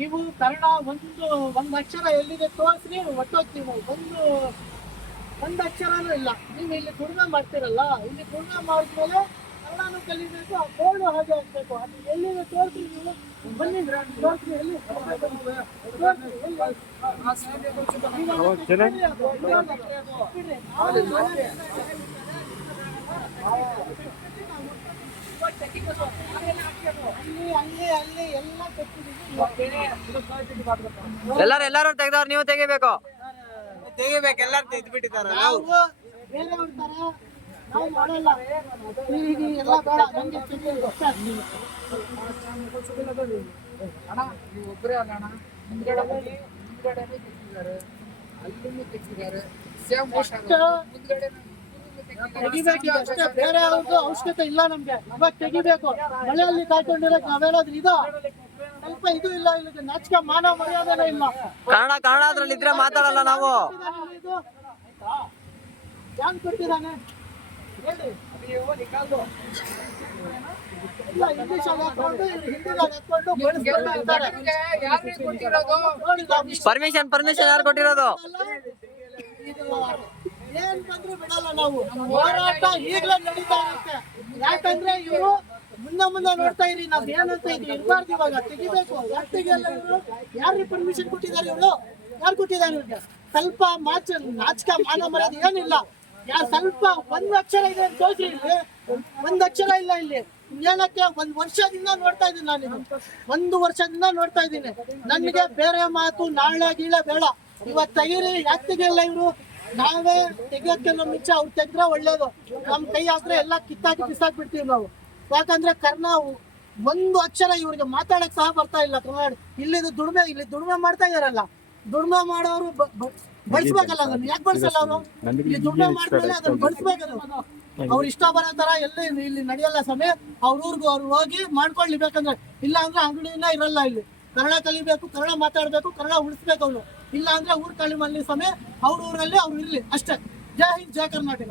ನೀವು ಕನ್ನಡ ಒಂದು ಒಂದು ಅಕ್ಷರ ಎಲ್ಲಿದೆ ತೋರಿಸ್ರಿ ಒಟ್ಟೋಗ್ತೀವಿ ನಾವು. ಒಂದು ಒಂದು ಅಕ್ಷರನೂ ಇಲ್ಲ. ನೀವು ಇಲ್ಲಿ ಪೂರ್ಣ ಮಾಡ್ತೀರಲ್ಲ, ಇಲ್ಲಿ ತುರ್ಣ ಮಾಡಿದ್ಮೇಲೆ ಕನ್ನಡನೂ ಕಲಿಬೇಕು, ಆ ಬೋರ್ಡು ಹಾಗೆ ಹಾಕ್ಬೇಕು. ಅದು ಎಲ್ಲಿದೆ ತೋರಿಸ್ರಿ ನೀವು. ಬನ್ನಿ, ತೋರಿಸ್ರಿ ಎಲ್ಲಿ. ತೋರಿಸ್ರಿ ಎಲ್ಲಿ? ಈಗ ಅದಕ್ಕೆ ಬಿಡ್ರಿ ಅದು. ಬಿಡ್ರಿ. ಅಲ್ಲಿ ಅಲ್ಲಿ ಅಲ್ಲಿ ಎಲ್ಲ ತೆಗ್ದಿದ್ದೀವಿ. ಎಲ್ಲಾರು ಎಲ್ಲಾರು ತೆಗ್ದವ್ರು ನೀವು ತೆಗಿಬೇಕು. ತೆಗಿಬೇಕು ಎಲ್ಲಾರು ತೆಗೆದು ಬಿಟ್ಟಿದ್ದಾರೆ ನಾವು ಒಬ್ಬರೇ ಅಲ್ಲ ಅಣ್ಣ ಮುಂದ್ಗಡೆ ಹೋಗಿ ಮುಂದ್ಗಡೆನೇ ತೆಗ್ದಿದ್ದಾರೆ. ಅಲ್ಲಿನೂ ತೆಗ್ದಿದ್ದಾರೆ. ಸೇಮ್ ಅಷ್ಟು ತೆಗಿಬೇಕು ಅಷ್ಟೇ. ಬೇರೆ ಯಾವ್ದು ಅವಶ್ಯಕತೆ ಇಲ್ಲ ನಮ್ಗೆ. ಇವಾಗ ತೆಗಿಬೇಕು. ಮಳೆಯಲ್ಲಿ ಕಾಯ್ಕೊಂಡಿರಕ್ ನಾವೇನಾದ್ರೂ ಇದು? ಸ್ವಲ್ಪ ಇದು ಇಲ್ಲ. ಇಲ್ಲ ನಾಚಿಕೆ ಮಾನವ ಮರ್ಯಾದೆನೇ ಇಲ್ಲ. ಕನ್ನಡ ಕನ್ನಡ ಅದ್ರಲ್ಲಿ ಇದ್ರೆ ಮಾತಾಡಲ್ಲ ನಾವು? ಯಾನ್ ಇಲ್ಲ ಇಂಗ್ಲಿಷ್ ಅಲ್ಲಿ ಹಾಕೊಂಡು ಹಿಂದಿನಲ್ಲಿ ಹಾಕೊಂಡು ಬಳಸ್ಕೊಂಡು ಇರ್ತಾರೆ. ಯಾರಿಗೆ ಕೊಟ್ಟಿರೋದು? ನೋಡಿ ನಾವು ಇಷ್ಟು ಪರ್ಮಿಷನ್ ಪರ್ಮಿಷನ್ ಯಾರು ಕೊಟ್ಟಿರೋದು? ಬಂದ್ರು ಬಿಡಲ್ಲ ನಾವು. ಹೋರಾಟ ಈಗಲೇ ನಡೀತಾ ಇರುತ್ತೆ. ಯಾಕಂದ್ರೆ ಇವರು ಮುಂದೆ ಮುಂದೆ ನೋಡ್ತಾ ಇರಿ, ನಾವ್ ಏನಂತ ಇದು ಇರ್ಬಾರ್ದು ಇವಾಗ. ತೆಗಿಬೇಕು. ಯಾಕೆ ತೆಗಿಯಲ್ಲ ಪರ್ಮಿಷನ್ ಕೊಟ್ಟಿದ್ದಾರೆ ಇವರು? ಯಾರು ಕೊಟ್ಟಿದ್ದಾರೆ ಇವ್ರಿಗೆ? ಸ್ವಲ್ಪ ಮಾಚ ನಾಚಕ ಮಾನ ಮರ್ಯಾದೆ ಏನಿಲ್ಲ. ಯಾ ಸ್ವಲ್ಪ ಒಂದ್ ಅಕ್ಷರ ಇದೆ ಅಂತ ತೋರಿಸಿ ಇಲ್ಲಿ. ಒಂದ್ ಅಕ್ಷರ ಇಲ್ಲ ಇಲ್ಲಿ. ಏನಕ್ಕೆ? ಒಂದ್ ವರ್ಷದಿಂದ ನೋಡ್ತಾ ಇದ್ದೀನಿ ನಾನು ಒಂದು ವರ್ಷದಿಂದ ನೋಡ್ತಾ ಇದ್ದೀನಿ. ನನಗೆ ಬೇರೆ ಮಾತು ನಾಳೆ ಗೀಳೆ ಬೇಡ. ಇವತ್ತು ತೆಗೀರಿ ಯಾಕೆ ಇವರು? ನಾವೇ ತೆಗಿಯೋಕೆ ನಮ್ಮ ಇಚ್ಛೆ ಅವ್ರು ತೆಗ್ದ್ರೆ ಒಳ್ಳೇದು. ನಮ್ ಕೈ ಆದ್ರೆ ಎಲ್ಲ ಕಿತ್ತಾಕಿ ಬಿಸಾಕ್ ಬಿಡ್ತೀವಿ ನಾವು. ಯಾಕಂದ್ರೆ ಕರ್ನ ಒಂದು ಅಕ್ಷರ ಇವ್ರಿಗೆ ಮಾತಾಡಕ್ ಸಹ ಬರ್ತಾ ಇಲ್ಲ ಕನ್ನಡ ಇಲ್ಲಿದು ದುಡಿಮೆ ಇಲ್ಲಿ ದುಡಿಮೆ ಮಾಡ್ತಾ ಇದಾರಲ್ಲ. ದುಡಿಮೆ ಮಾಡೋರು ಬಳಸ್ಬೇಕಲ್ಲ ಅದನ್ನ. ಯಾಕೆ ಬಳಸಲ್ಲ ಅವರು? ಇಲ್ಲಿ ದುಡಿಮೆ ಮಾಡ್ತಾರೆ ಅದನ್ನ ಬಳಸ್ಬೇಕದು. ಅವ್ರ ಇಷ್ಟ ಬರೋ ತರ ಎಲ್ಲ ಇಲ್ಲಿ ನಡೆಯಲ್ಲ ಸಮಯ ಅವ್ರ ಊರ್ಗು ಅವ್ರು ಹೋಗಿ ಮಾಡ್ಕೊಳ್ಳಿ ಬೇಕಂದ್ರೆ. ಇಲ್ಲ ಅಂದ್ರೆ ಅಂಗಡಿನ ಇರಲ್ಲ ಇಲ್ಲಿ. ಕನ್ನಡ ಕಲಿಬೇಕು ಕನ್ನಡ ಮಾತಾಡ್ಬೇಕು ಕನ್ನಡ ಉಳಿಸ್ಬೇಕು ಅವ್ರು. ಇಲ್ಲ ಅಂದ್ರೆ ಊರ್ ಕಳಿಮಲ್ಲಿ ಸಮಯ ಅವ್ರ ಊರಲ್ಲಿ ಅವ್ರು ಇರ್ಲಿ. ಅಷ್ಟೇ. ಜೈ ಹಿಂದ್ ಜೈ ಕರ್ನಾಟಕ.